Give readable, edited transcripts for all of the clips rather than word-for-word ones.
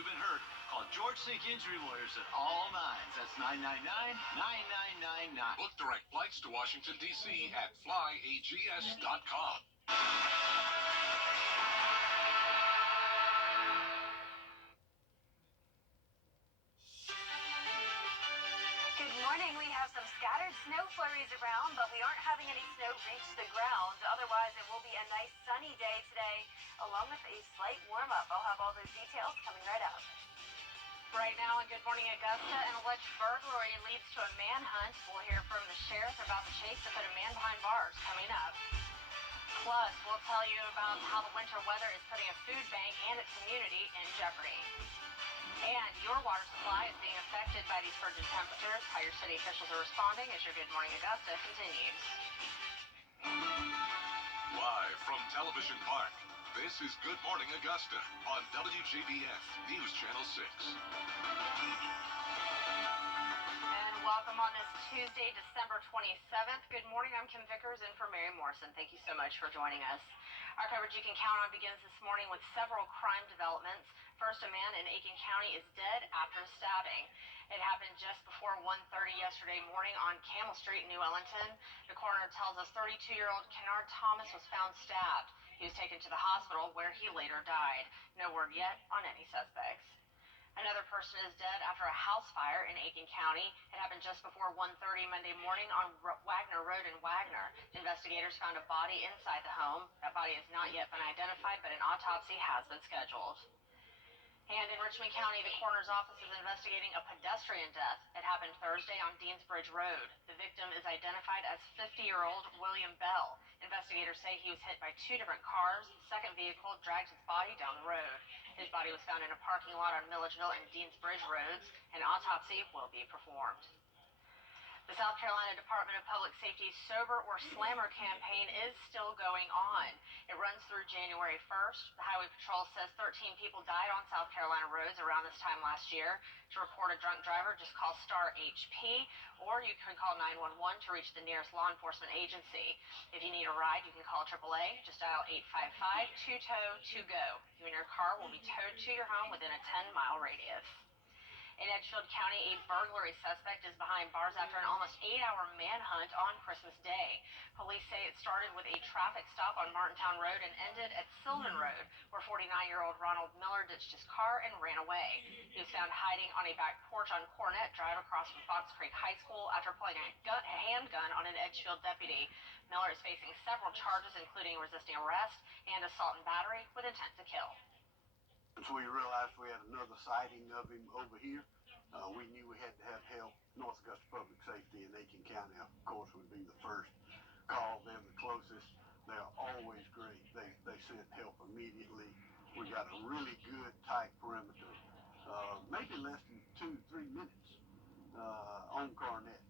you've been hurt, call George Sink Injury Lawyers at all nines. That's 999-9999. Book direct flights to Washington, D.C. at flyags.com. Good morning. We have some scattered snow flurries around, but we aren't having any snow reach the ground. Otherwise, it will be a nice sunny day today, along with a slight warm-up. I'll have all those details coming right up. Right now in Good Morning Augusta, an alleged burglary leads to a manhunt. We'll hear from the sheriff about the chase to put a man behind bars coming up. Plus, we'll tell you about how the winter weather is putting a food bank and its community in jeopardy. And your water supply is being affected by these frigid temperatures. How your city officials are responding as your Good Morning Augusta continues. Live from Television Park, this is Good Morning Augusta on Wjbf News Channel 6. And welcome on this Tuesday, December 27th. Good morning. I'm Kim Vickers in for Mary Morrison. Thank you so much for joining us. Our coverage you can count on begins this morning with several crime developments. First, a man in Aiken County is dead after a stabbing. It happened just before 1:30 yesterday morning on Camel Street in New Ellington. The coroner tells us 32-year-old Kennard Thomas was found stabbed. He was taken to the hospital where he later died. No word yet on any suspects. Another person is dead after a house fire in Aiken County. It happened just before 1:30 Monday morning on Wagner Road in Wagner. Investigators found a body inside the home. That body has not yet been identified, but an autopsy has been scheduled. And in Richmond County, the coroner's office is investigating a pedestrian death. It happened Thursday on Deansbridge Road. The victim is identified as 50-year-old William Bell. Investigators say he was hit by two different cars. The second vehicle dragged his body down the road. His body was found in a parking lot on Milledgeville and Deansbridge Roads. An autopsy will be performed. The South Carolina Department of Public Safety's Sober or Slammer campaign is still going on. It runs through January 1st. The Highway Patrol says 13 people died on South Carolina roads around this time last year. To report a drunk driver, just call STAR HP, or you can call 911 to reach the nearest law enforcement agency. If you need a ride, you can call AAA. Just dial 855-2TOW-2GO. You and your car will be towed to your home within a 10-mile radius. In Edgefield County, a burglary suspect is behind bars after an almost 8-hour manhunt on Christmas Day. Police say it started with a traffic stop on Martintown Road and ended at Sylvan Road, where 49-year-old Ronald Miller ditched his car and ran away. He was found hiding on a back porch on Cornett Drive across from Fox Creek High School after pulling a handgun on an Edgefield deputy. Miller is facing several charges, including resisting arrest and assault and battery with intent to kill. Once we realized we had another sighting of him over here, we knew we had to have help. North Augusta Public Safety in Aiken County, of course, would be the first call. Them the closest. They're always great. They sent help immediately. We got a really good tight perimeter, maybe less than 2-3 minutes on Cornett.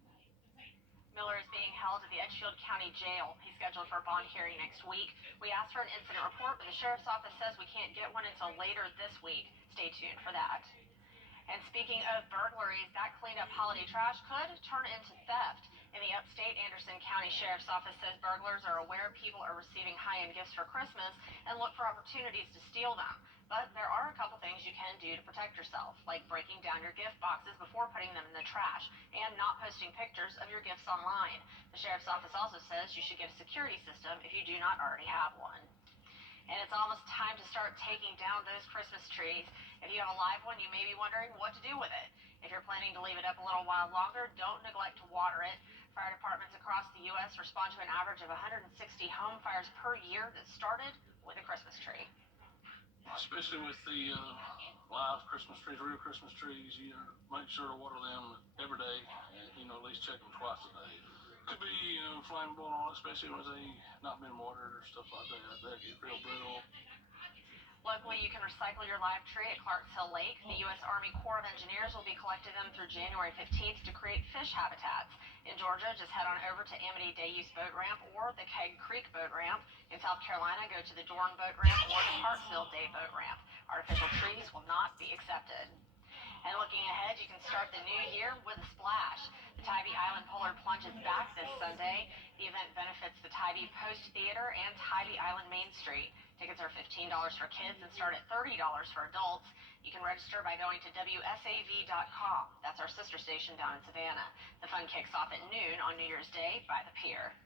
Miller is being held at the Edgefield County Jail. He's scheduled for a bond hearing next week. We asked for an incident report, but the sheriff's office says we can't get one until later this week. Stay tuned for that. And speaking of burglaries, that cleaned up holiday trash could turn into theft. In the upstate, Anderson County Sheriff's Office says burglars are aware people are receiving high-end gifts for Christmas and look for opportunities to steal them. But there are a couple things you can do to protect yourself, like breaking down your gift boxes before putting them in the trash and not posting pictures of your gifts online. The Sheriff's Office also says you should get a security system if you do not already have one. And it's almost time to start taking down those Christmas trees. If you have a live one, you may be wondering what to do with it. If you're planning to leave it up a little while longer, don't neglect to water it. Fire departments across the U.S. respond to an average of 160 home fires per year that started with a Christmas tree. Especially with the live Christmas trees, real Christmas trees, you make sure to water them every day and, at least check them twice a day. Could be, flammable and all, especially when they not been watered or stuff like that. They get real brittle. Luckily, you can recycle your live tree at Clarks Hill Lake. The U.S. Army Corps of Engineers will be collecting them through January 15th to create fish habitats. In Georgia, just head on over to Amity Day Use Boat Ramp or the Keg Creek Boat Ramp. In South Carolina, go to the Dorn Boat Ramp or the Hartsville Day Boat Ramp. Artificial trees will not be accepted. And looking ahead, you can start the new year with a splash. The Tybee Island Polar Plunge is back this Sunday. The event benefits the Tybee Post Theater and Tybee Island Main Street. Tickets are $15 for kids and start at $30 for adults. You can register by going to WSAV.com. That's our sister station down in Savannah. The fun kicks off at noon on New Year's Day by the pier.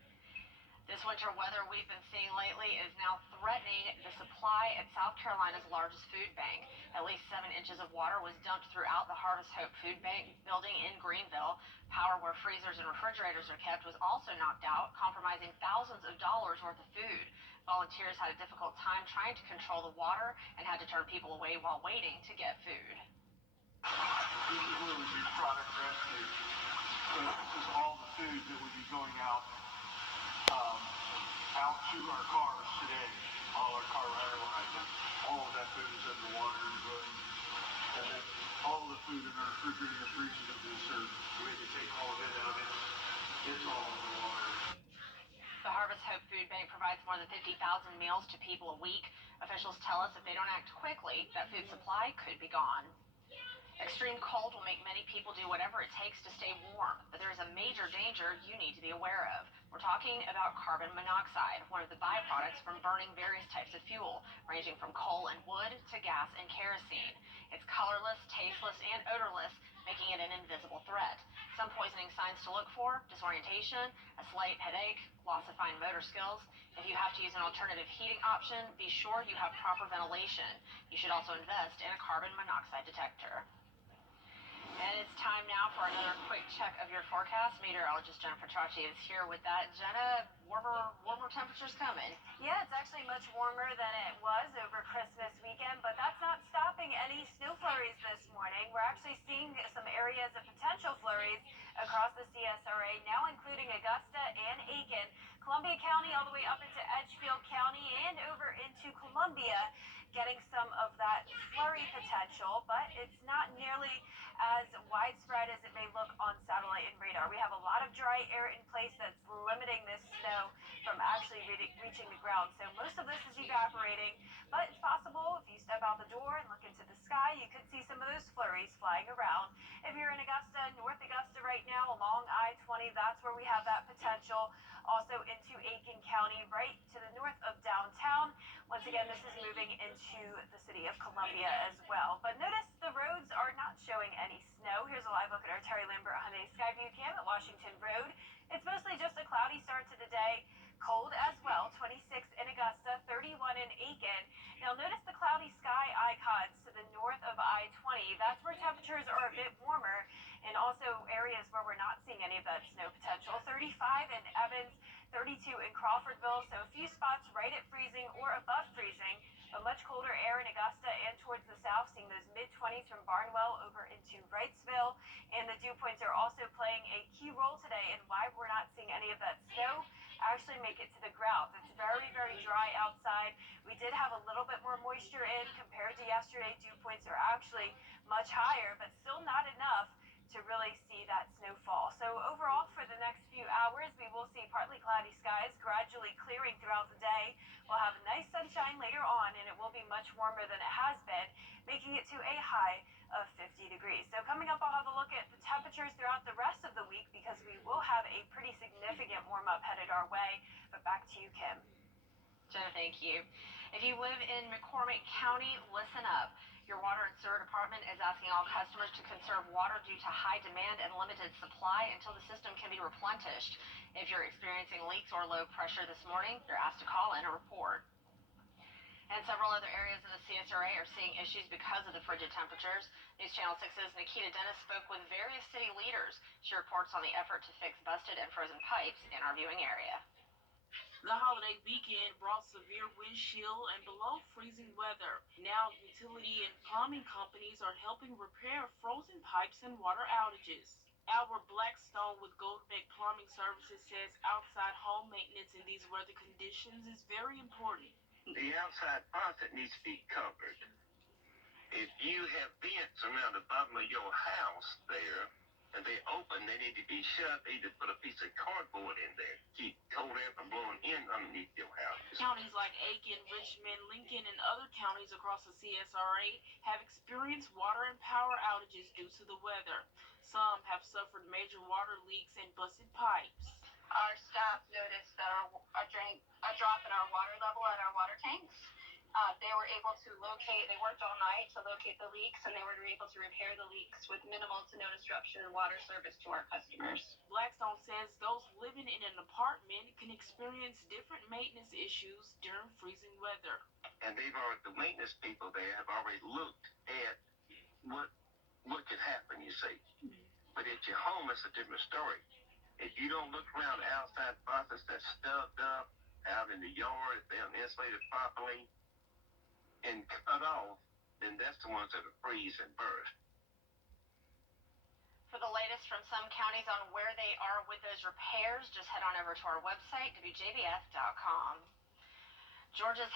This winter weather we've been seeing lately is now threatening the supply at South Carolina's largest food bank. At least 7 inches of water was dumped throughout the Harvest Hope Food Bank building in Greenville. Power where freezers and refrigerators are kept was also knocked out, compromising thousands of dollars worth of food. Volunteers had a difficult time trying to control the water and had to turn people away while waiting to get food. This is where we do product rescue. So this is all the food that would be going out to our cars today. All our car rental items. All of that food is in the water and running. And then all the food in our refrigerator and freezer that we serve, we had to take all of it out. It's all in the water. The Harvest Hope Food Bank provides more than 50,000 meals to people a week. Officials tell us if they don't act quickly, that food supply could be gone. Extreme cold will make many people do whatever it takes to stay warm, but there is a major danger you need to be aware of. We're talking about carbon monoxide, one of the byproducts from burning various types of fuel, ranging from coal and wood to gas and kerosene. It's colorless, tasteless, and odorless, making it an invisible threat. Some poisoning signs to look for: disorientation, a slight headache, loss of fine motor skills. If you have to use an alternative heating option, be sure you have proper ventilation. You should also invest in a carbon monoxide detector. And it's time now for another quick check of your forecast. Meteorologist Jennifer Tracci is here with that. Jenna, warmer temperatures coming. Yeah, it's actually much warmer than it was over Christmas weekend, but that's not stopping any snow flurries this morning. We're actually seeing some areas of potential flurries across the CSRA, now including Augusta and Aiken, Columbia County all the way up into Edgefield County and over into Columbia, getting some of that flurry potential, but it's not nearly as widespread as it may look on satellite and radar. We have a lot of dry air in place that's limiting this snow from actually reaching the ground. So most of this is evaporating, but it's possible if you step out the door and look into the sky, you could see some of those flurries flying around. If you're in Augusta, North Augusta right now along I-20, that's where we have that potential. Also into Aiken County, right to the north of downtown. Once again, this is moving into the city of Columbia as well. But notice the roads are not showing any snow. Here's a live look at our Terry Lambert Hyundai Skyview cam at Washington Road. It's mostly just a cloudy start to the day. Cold as well, 26 in Augusta, 31 in Aiken. Now notice the cloudy sky icons to the north of I-20. That's where temperatures are a bit warmer, and also areas where we're not seeing any of that snow potential. 35 in Evans, 32 in Crawfordville, so a few spots right at freezing or above freezing, but much colder air in Augusta and towards the south, seeing those mid-20s from Barnwell over into Wrightsville. And the dew points are also playing a key role today in why we're not seeing any of that snow actually make it to the ground. It's very, very dry outside. We did have a little bit more moisture in compared to yesterday. Dew points are actually much higher, but still not enough to really see that snowfall. So overall, for the next few hours, we will see partly cloudy skies gradually clearing throughout the day. We'll have nice sunshine later on, and it will be much warmer than it has been, making it to a high of 50 degrees. So coming up, I'll have a look at the temperatures throughout the rest of the week because we will have a pretty significant warm-up headed our way. But back to you, Kim. Jenna, thank you. If you live in McCormick County, listen up. Your water and sewer department is asking all customers to conserve water due to high demand and limited supply until the system can be replenished. If you're experiencing leaks or low pressure this morning, you're asked to call in a report. And several other areas in the CSRA are seeing issues because of the frigid temperatures. News Channel 6's Nikita Dennis spoke with various city leaders. She reports on the effort to fix busted and frozen pipes in our viewing area. The holiday weekend brought severe wind chill and below freezing weather. Now, utility and plumbing companies are helping repair frozen pipes and water outages. Albert Blackstone with Goldbeck Plumbing Services says outside home maintenance in these weather conditions is very important. The outside faucet needs to be covered. If you have vents around the bottom of your house there, and they open, they need to be shut. Either put a piece of cardboard in there, keep cold air from blowing in underneath your house. Counties like Aiken, Richmond, Lincoln, and other counties across the CSRA have experienced water and power outages due to the weather. Some have suffered major water leaks and busted pipes. Our staff noticed that a drop in our water level at our water tanks, They were able to they worked all night to locate the leaks, and they were able to repair the leaks with minimal to no disruption in water service to our customers. Blackstone says those living in an apartment can experience different maintenance issues during freezing weather. And the maintenance people there have already looked at what could happen, you see. But at your home, it's a different story. If you don't look around the outside faucets that's stubbed up out in the yard, if they haven't insulated properly and cut off, then that's the ones that will freeze and burst. For the latest from some counties on where they are with those repairs, just head on over to our website, wjbf.com. Georgia's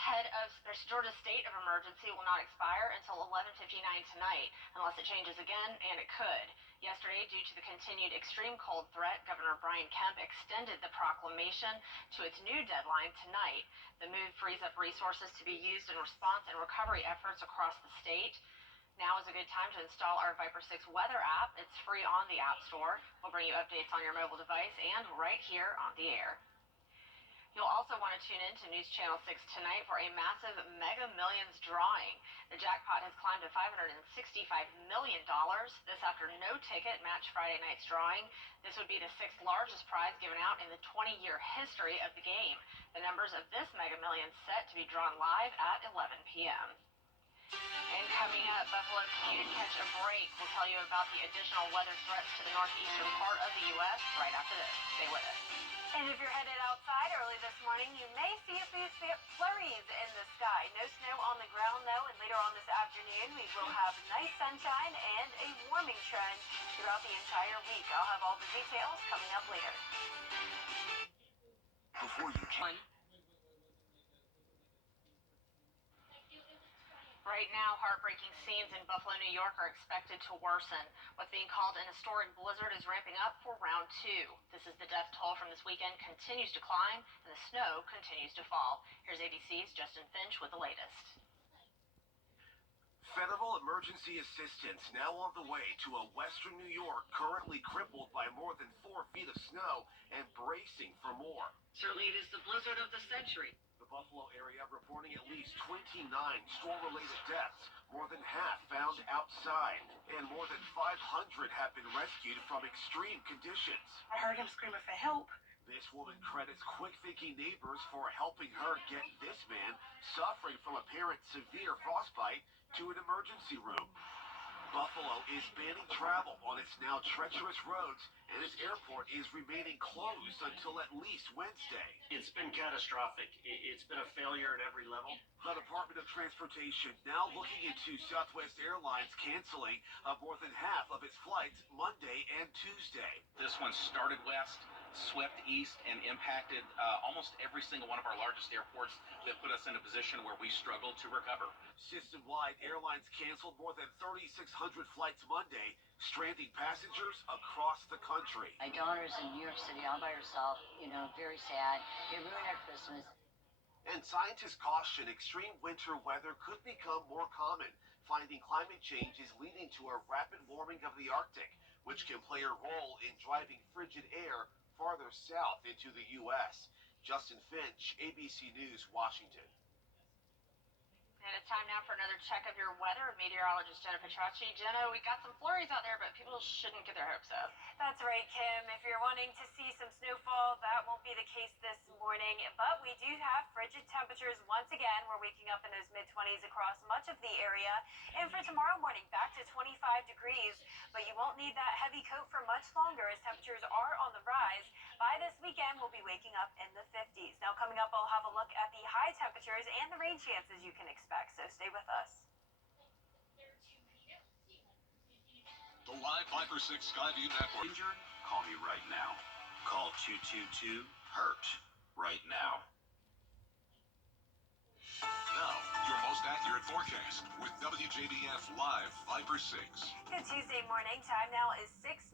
state of emergency will not expire until 11:59 tonight, unless it changes again, and it could. Yesterday, due to the continued extreme cold threat, Governor Brian Kemp extended the proclamation to its new deadline tonight. The move frees up resources to be used in response and recovery efforts across the state. Now is a good time to install our Viper 6 weather app. It's free on the App Store. We'll bring you updates on your mobile device and right here on the air. You'll also want to tune in to News Channel 6 tonight for a massive Mega Millions drawing. The jackpot has climbed to $565 million. This after no ticket matched Friday night's drawing. This would be the 6th largest prize given out in the 20-year history of the game. The numbers of this Mega Millions set to be drawn live at 11 p.m. And coming up, Buffalo's Q Catch a Break will tell you about the additional weather threats to the northeastern part of the U.S. right after this. Stay with us. And if you're headed outside early this morning, you may see a few flurries in the sky. No snow on the ground, though, and later on this afternoon, we will have nice sunshine and a warming trend throughout the entire week. I'll have all the details coming up later. Before you can. Right now, heartbreaking scenes in Buffalo, New York are expected to worsen. What's being called an historic blizzard is ramping up for round 2. This is the death toll from this weekend continues to climb, and the snow continues to fall. Here's ABC's Justin Finch with the latest. Federal emergency assistance now on the way to a western New York currently crippled by more than 4 feet of snow and bracing for more. Certainly it is the blizzard of the century. The Buffalo area reporting at least 29 storm-related deaths, more than half found outside, and more than 500 have been rescued from extreme conditions. I heard him screaming for help. This woman credits quick-thinking neighbors for helping her get this man, suffering from apparent severe frostbite, to an emergency room. Buffalo is banning travel on its now treacherous roads, and its airport is remaining closed until at least Wednesday. It's been catastrophic. It's been a failure at every level. The Department of Transportation now looking into Southwest Airlines canceling more than half of its flights Monday and Tuesday. This one started west, swept east, and impacted almost every single one of our largest airports that put us in a position where we struggled to recover. System-wide, airlines canceled more than 3,600 flights Monday, stranding passengers across the country. My daughter's in New York City all by herself, very sad. It ruined our Christmas. And scientists caution extreme winter weather could become more common, finding climate change is leading to a rapid warming of the Arctic, which can play a role in driving frigid air farther south into the U.S. Justin Finch, ABC News, Washington. And it's time now for another check of your weather with meteorologist Jenna Petracci. Jenna, we got some flurries out there, but people shouldn't get their hopes up. That's right, Kim. If you're wanting to see some snowfall, that won't be the case this morning. But we do have frigid temperatures once again. We're waking up in those mid-20s across much of the area. And for tomorrow morning, back to 25 degrees. But you won't need that heavy coat for much longer as temperatures are on the rise. By this weekend, we'll be waking up in the 50s. Now, coming up, I'll have a look at the high temperatures and the rain chances you can expect. So stay with us. The live Viper 6 Skyview Network. Injured? Call me right now. Call 222-HURT right now. Now, your most accurate forecast with WJBF Live Viper 6. Good Tuesday morning. Time now is 6:19.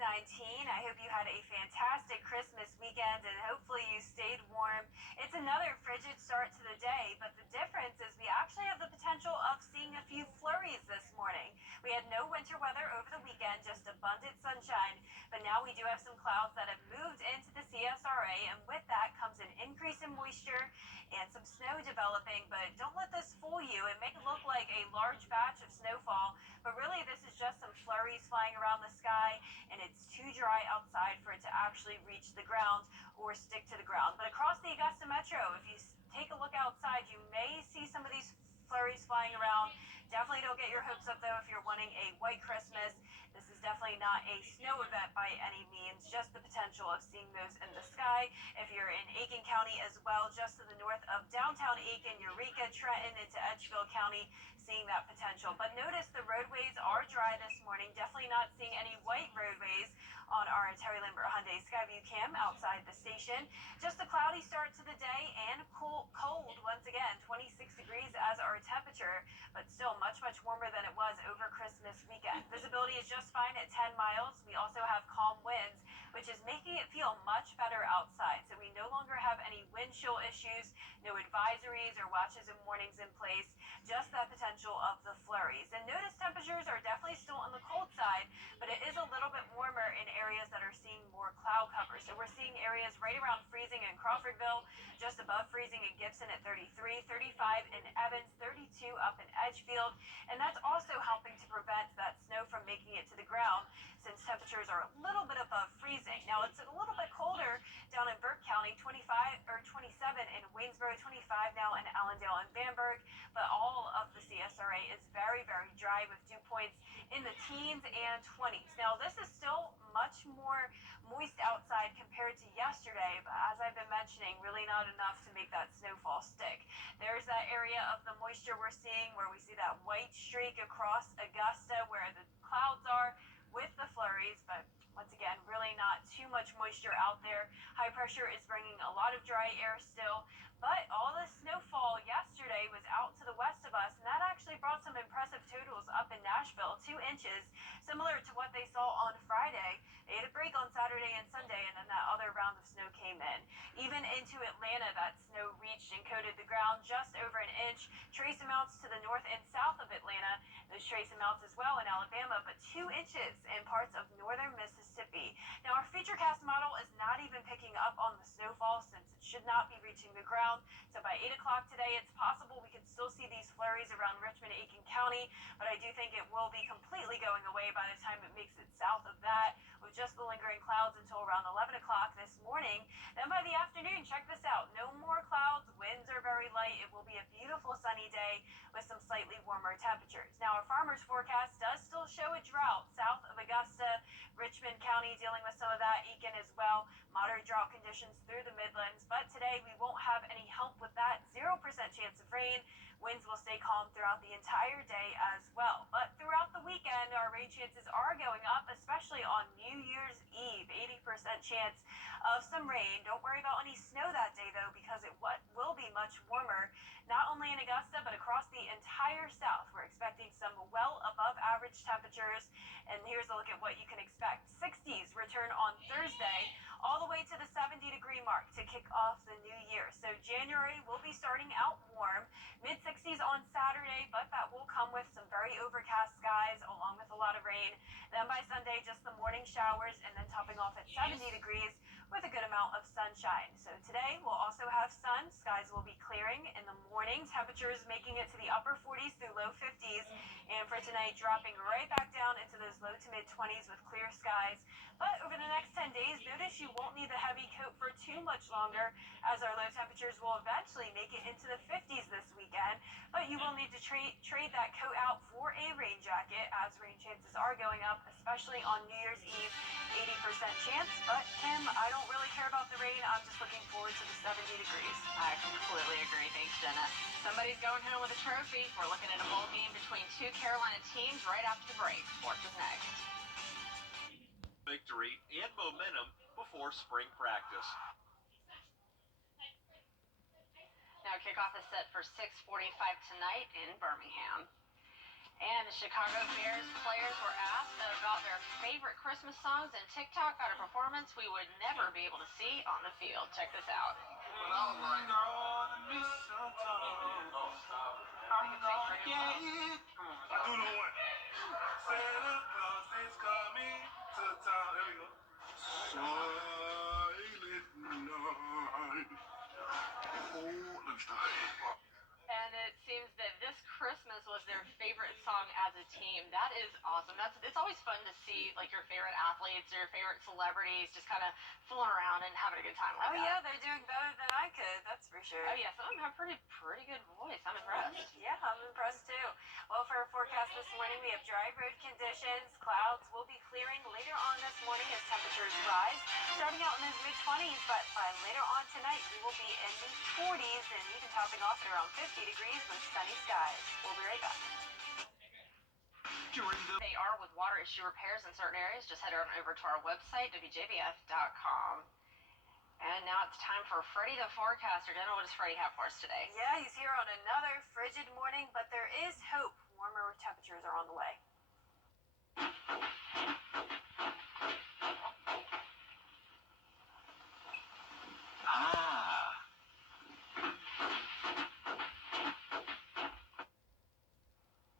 I hope you had a fantastic Christmas weekend and hopefully you stayed warm. It's another frigid start to the day, but the difference is we actually have the potential of seeing a few flurries this morning. We had no winter weather over the weekend, just abundant sunshine, but now we do have some clouds that have moved into the CSRA, and with that comes an increase in moisture and some snow developing, but don't let this fool you. It may look like a large batch of snowfall, but really this is just some flurries flying around the sky, and it's too dry outside for it to actually reach the ground or stick to the ground. But across the Augusta Metro, if you take a look outside, you may see some of these flurries flying around. Definitely don't get your hopes up, though, if you're wanting a white Christmas. This is definitely not a snow event by any means, just the potential of seeing those in the sky. If you're in Aiken County as well, just to the north of downtown Aiken, Eureka, Trenton, into Edgefield County, seeing that potential. But notice the roadways are dry this morning. Definitely not seeing any white roadways on our Terry Lambert Hyundai Skyview cam outside the station. Just a cloudy start to the day and cold once again, 26 degrees as our temperature, but still much warmer than it was over Christmas weekend. Visibility is just fine at 10 miles. We also have calm winds, which is making it feel much better outside. So we no longer have any wind chill issues, no advisories or watches and warnings in place, just that potential of the flurries. And notice temperatures are definitely still on the cold side, but it is a little bit warmer in areas that are seeing more cloud cover. So we're seeing areas right around freezing in Crawfordville, just above freezing in Gibson at 33, 35 in Evans, 32 up in Edgefield. And that's also helping to prevent that snow from making it to the ground, since temperatures are a little bit above freezing. Now it's a little bit colder down in Burke County, 25 or 27 in Waynesboro, 25 now in Allendale and Bamberg, but all of the CSRA is very dry with dew points in the teens and 20s. Now this is still much more moist outside compared to yesterday, but as I've been mentioning, really not enough to make that snowfall stick. There's that area of the moisture we're seeing where we see that white streak across Augusta where the clouds are with the flurries, but once again, really not too much moisture out there. High pressure is bringing a lot of dry air still, but all the snowfall yesterday was out to the west of us, and that actually brought some impressive totals up in Nashville, 2 inches, similar to what they saw on Friday. They had a break on Saturday and Sunday, and then that other round of snow came in. Even into Atlanta, that snow reached and coated the ground just over an inch. Trace amounts to the north and south of Atlanta, those trace amounts as well in Alabama, but 2 inches in parts of northern Mississippi. Now our Futurecast model is not even picking up on the snowfall, since it should not be reaching the ground. So by 8 o'clock today, it's possible we could still see these flurries around Richmond, Aiken County, but I do think it will be completely going away by the time it makes it south of that, with just the lingering clouds until around 11 o'clock this morning. Then by the afternoon, check this out, no more clouds, winds are very light. It will be a beautiful sunny day with some slightly warmer temperatures. Now our farmer's forecast does still show a drought south of Augusta, Richmond County dealing with some of that, Aiken as well. Moderate drought conditions through the Midlands, but today we won't have any help with that. 0% chance of rain. Winds will stay calm throughout the entire day as well. But throughout the weekend, our rain chances are going up, especially on New Year's Eve. 80% chance of some rain. Don't worry about any snow that day, though, because it will be much warmer, not only in Augusta, but across the entire South. We're expecting some well above average temperatures, and here's a look at what you can expect. 60s return on Thursday, all the way to the 70-degree mark to kick off the new year. So January will be starting out warm, mid-60s on Saturday, but that will come with some very overcast skies along with a lot of rain. Then by Sunday, just the morning showers, and then topping off at 70 degrees with a good amount of sunshine. So today we'll also have sun. Skies will be clearing in the morning. Temperatures making it to the upper 40s through low 50s. And for tonight, dropping right back down into those low to mid 20s with clear skies. But over the next 10 days, notice you won't need the heavy coat for too much longer, as our low temperatures will eventually make it into the 50s this weekend. But you will need to trade that coat out for a rain jacket, as rain chances are going up, especially on New Year's Eve. 80% chance, but Kim, I don't really care about the rain. I'm just looking forward to the 70 degrees. I completely agree. Thanks, Jenna. Somebody's going home with a trophy. We're looking at a bowl game between 2 Carolina teams right after the break. Sports is next. Victory and momentum before spring practice. Now kickoff is set for 6:45 tonight in Birmingham. And the Chicago Bears players were asked about their favorite Christmas songs, and TikTok got a performance we would never be able to see on the field. Check this out. is awesome. It's always fun to see like your favorite athletes or your favorite celebrities just kind of fooling around and having a good time like that. Oh yeah, they're doing better than I could. That's for sure. Oh yeah, some of them have pretty good voice. I'm impressed. Yeah, I'm impressed too. Well, for our forecast this morning, we have dry road conditions. Clouds will be clearing later on this morning as temperatures rise, starting out in those mid-20s, but by later on tonight, we will be in the 40s and even topping off at around 50 degrees with sunny skies. We'll be right back. They are with water issue repairs in certain areas. Just head on over to our website, wjbf.com. And now it's time for Freddie the forecaster. Jenna, what does Freddie have for us today? Yeah, he's here on another frigid morning, but there is hope. Warmer temperatures are on the way.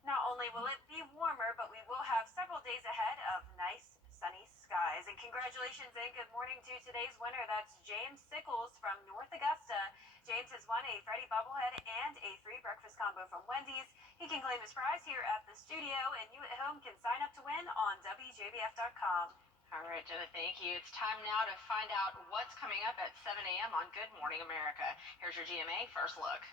Not only will it be warmer, but we will have several days ahead of nice, sunny skies. And congratulations and good morning to today's winner. That's James Sickles from North Augusta. James has won a Freddie bobblehead and a free breakfast combo from Wendy's. He can claim his prize here at the studio, and you at home can sign up to win on Wjbf.com. All right, Jenna, thank you. It's time now to find out what's coming up at 7 a.m. on Good Morning America. Here's your GMA First Look.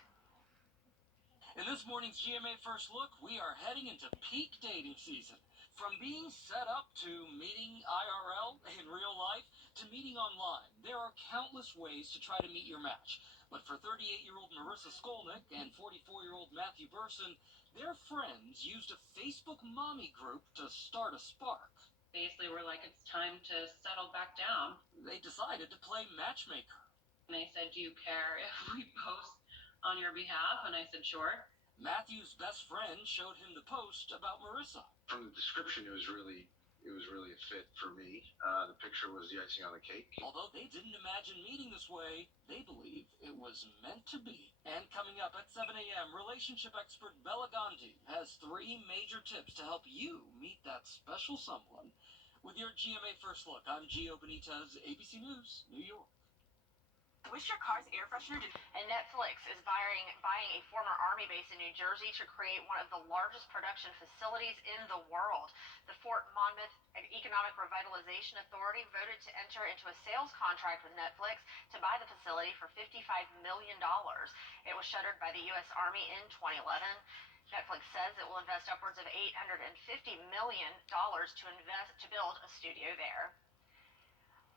In this morning's GMA First Look, we are heading into peak dating season. From being set up to meeting IRL in real life to meeting online, there are countless ways to try to meet your match. But for 38-year-old Marissa Skolnick and 44-year-old Matthew Burson, their friends used a Facebook mommy group to start a spark. Basically, we're like, it's time to settle back down. They decided to play matchmaker. And they said, do you care if we post on your behalf? And I said, sure. Matthew's best friend showed him the post about Marissa. From the description, it was really a fit for me. The picture was the icing on the cake. Although they didn't imagine meeting this way, they believe it was meant to be. And coming up at 7 a.m., relationship expert Bella Gandhi has 3 major tips to help you meet that special someone. With your GMA First Look, I'm Gio Benitez, ABC News, New York. Wish your car's air freshener and Netflix is buying a former Army base in New Jersey to create one of the largest production facilities in the world. The Fort Monmouth Economic Revitalization Authority voted to enter into a sales contract with Netflix to buy the facility for $55 million. It was shuttered by the U.S. Army in 2011. Netflix says it will invest upwards of $850 million to build a studio there.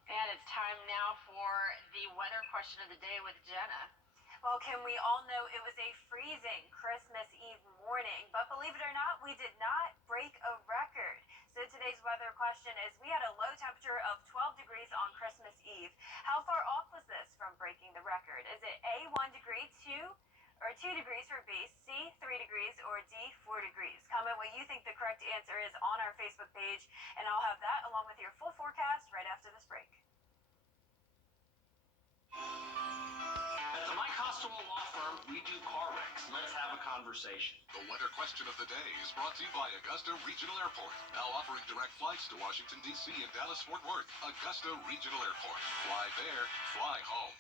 And it's time now for the weather question of the day with Jenna. Well, Kim, we all know it was a freezing Christmas Eve morning, but believe it or not, we did not break a record. So today's weather question is, we had a low temperature of 12 degrees on Christmas Eve. How far off was this from breaking the record? Is it A, 1 degree, 2 degrees for B, C, 3 degrees, or D, 4 degrees? Comment what you think the correct answer is on our Facebook page, and I'll have that along with your full forecast right after this break. At the Mike Hostel Law Firm, we do car wrecks. Let's have a conversation. The weather question of the day is brought to you by Augusta Regional Airport. Now offering direct flights to Washington, D.C. and Dallas-Fort Worth. Augusta Regional Airport. Fly there, fly home.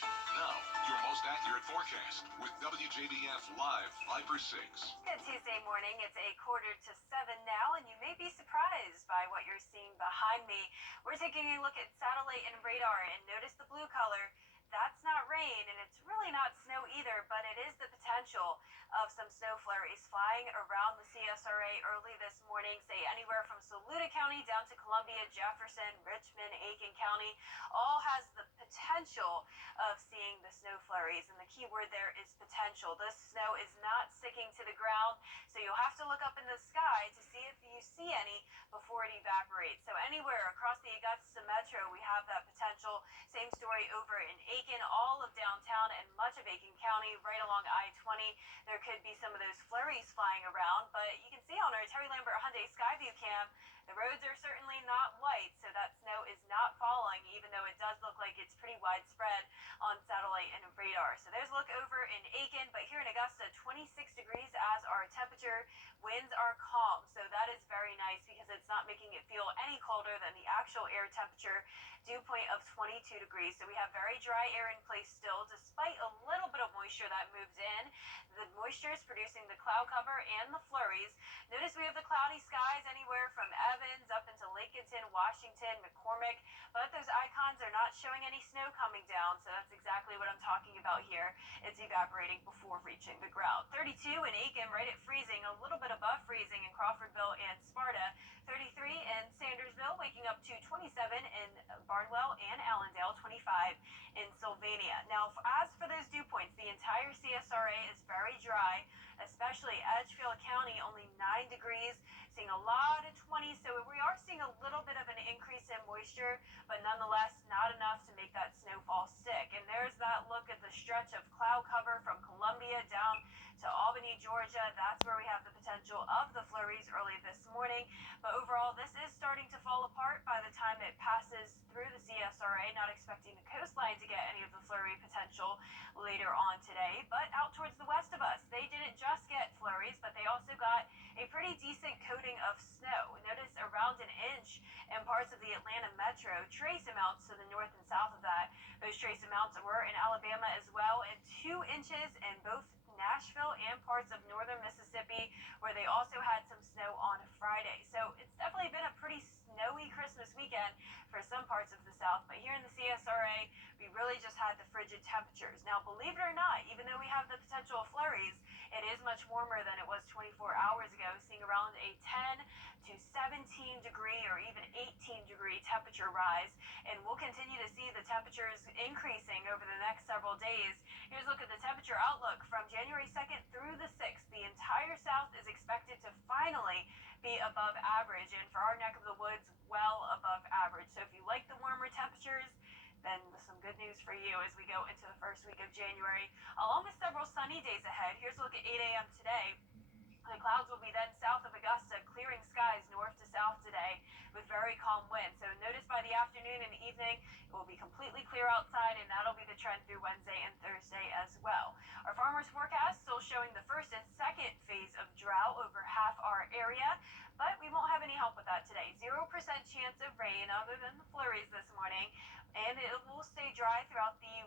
Now, your most accurate forecast with WJBF Live 5 for 6. Good Tuesday morning. It's 6:45 now, and you may be surprised by what you're seeing behind me. We're taking a look at satellite and radar, and notice the blue color. That's not rain, and it's really not snow either, but it is the potential of some snow flurries flying around the CSRA early this morning, say anywhere from Saluda County down to Columbia, Jefferson, Richmond, Aiken County, all has the potential of seeing the snow flurries, and the key word there is potential. This snow is not sticking to the ground, so you'll have to look up in the sky to see if you see any before it evaporates. So anywhere across the Augusta Metro, we have that potential. Same story over in Aiken, all of downtown and much of Aiken County, right along I-20. There could be some of those flurries flying around, but you can see on our Terry Lambert Hyundai Skyview cam, the roads are certainly not white, so that snow is not falling, even though it does look like it's pretty widespread on satellite and radar. So there's a look over in Aiken, but here in Augusta, 26 degrees as our temperature. Winds are calm, so that is very nice because it's not making it feel any colder than the actual air temperature. Dew point of 22 degrees, so we have very dry air in place still, despite a little bit of moisture moisture that moves in. The moisture is producing the cloud cover and the flurries. Notice we have the cloudy skies anywhere from Evans up into Lincolnton, Washington, McCormick, but those icons are not showing any snow coming down, so that's exactly what I'm talking about here. It's evaporating before reaching the ground. 32 in Aiken, right at freezing, a little bit above freezing in Crawfordville and Sparta. 33 in Sandersville, waking up to 27 in Barnwell and Allendale, 25 in Sylvania. Now, as for those dew points, the entire CSRA is very dry, especially Edgefield County, only 9 degrees, seeing a lot of 20s, so we are seeing a little bit of an increase in moisture, but nonetheless not enough to make that snowfall stick. And there's that look at the stretch of cloud cover from Columbia down to Albany, Georgia. That's where we have the potential of the flurries early this morning. But overall, this is starting to fall apart by the time it passes through the CSRA. Not expecting the coastline to get any of the flurry potential later on today. But out towards the west of us, they didn't just get flurries, but they also got a pretty decent coating of snow. Notice around an inch in parts of the Atlanta metro. Trace amounts to the north and south of that. Those trace amounts were in Alabama as well, and 2 inches in both Nashville and parts of northern Mississippi, where they also had some snow on Friday. So it's definitely been a pretty snowy Christmas weekend for some parts of the South, but here in the CSRA, we really just had the frigid temperatures. Now, believe it or not, even though we have the potential of flurries, it is much warmer than it was 24 hours ago, seeing around a 10 to 17 degree or even 18 degree temperature rise, and we'll continue to see the temperatures increasing over the next several days. Here's a look at the temperature outlook from January 2nd through the 6th. The entire South is expected to finally be above average, and for our neck of the woods, well above average. So if you like the warmer temperatures, then some good news for you as we go into the first week of January, along with several sunny days ahead. Here's a look at 8 a.m. today. The clouds will be then south of Augusta, clearing skies north to south today with very calm winds. So notice by the afternoon and evening, it will be completely clear outside, and that'll be the trend through Wednesday and Thursday as well. Our farmers forecast still showing the first and second phase of drought over half our area, but we won't have any help with that today. 0% chance of rain other than the flurries this morning, and it will stay dry throughout the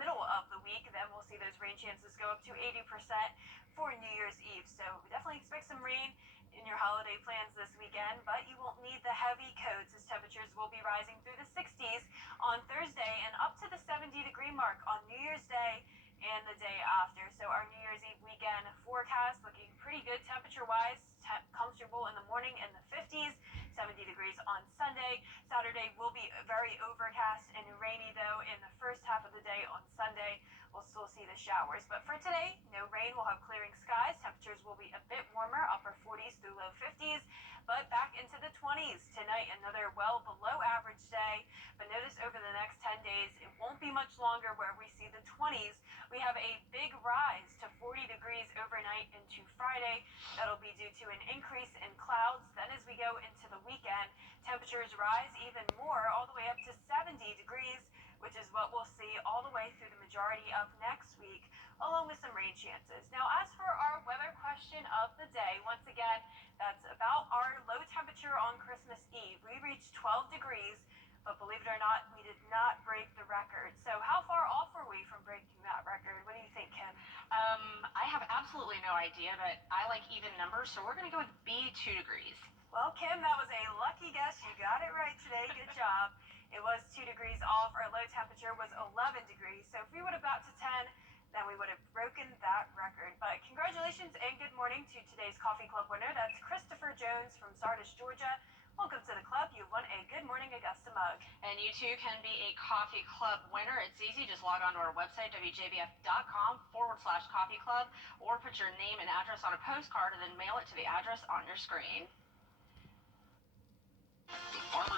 middle of the week. Then we'll see those rain chances go up to 80% for New Year's Eve. So we definitely expect some rain in your holiday plans this weekend, but you won't need the heavy coats as temperatures will be rising through the 60s on Thursday and up to the 70-degree mark on New Year's Day and the day after. So our New Year's Eve weekend forecast looking pretty good temperature-wise, comfortable in the morning in the 50s, 70 degrees on Sunday. Saturday will be very overcast and rainy, though, in the first half of the day on Sunday. We'll still see the showers. But for today, no rain. We'll have clearing skies. Temperatures will be a bit warmer, upper 40s through low 50s, but back into the 20s tonight. Another well below average day. But notice over the next 10 days, it won't be much longer where we see the 20s. We have a big rise to 40 degrees overnight into Friday. That'll be due to an increase in clouds. Then as we go into the weekend, temperatures rise even more, all the way up to 70 degrees, which is what we'll see all the way through the majority of next week, along with some rain chances. Now, as for our weather question of the day, once again, that's about our low temperature on Christmas Eve. We reached 12 degrees, but believe it or not, we did not break the record. So how far off are we from breaking that record? What do you think, Kim? I have absolutely no idea, but I like even numbers, so we're going to go with B, 2 degrees. Well, Kim, that was a lucky guess. You got it right today. Good job. It was 2 degrees off. Our low temperature was 11 degrees. So if we would have got to 10, then we would have broken that record. But congratulations and good morning to today's Coffee Club winner. That's Christopher Jones from Sardis, Georgia. Welcome to the club. You won a Good Morning Augusta mug. And you too can be a Coffee Club winner. It's easy. Just log on to our website, wjbf.com/coffee club, or put your name and address on a postcard and then mail it to the address on your screen. The Farmers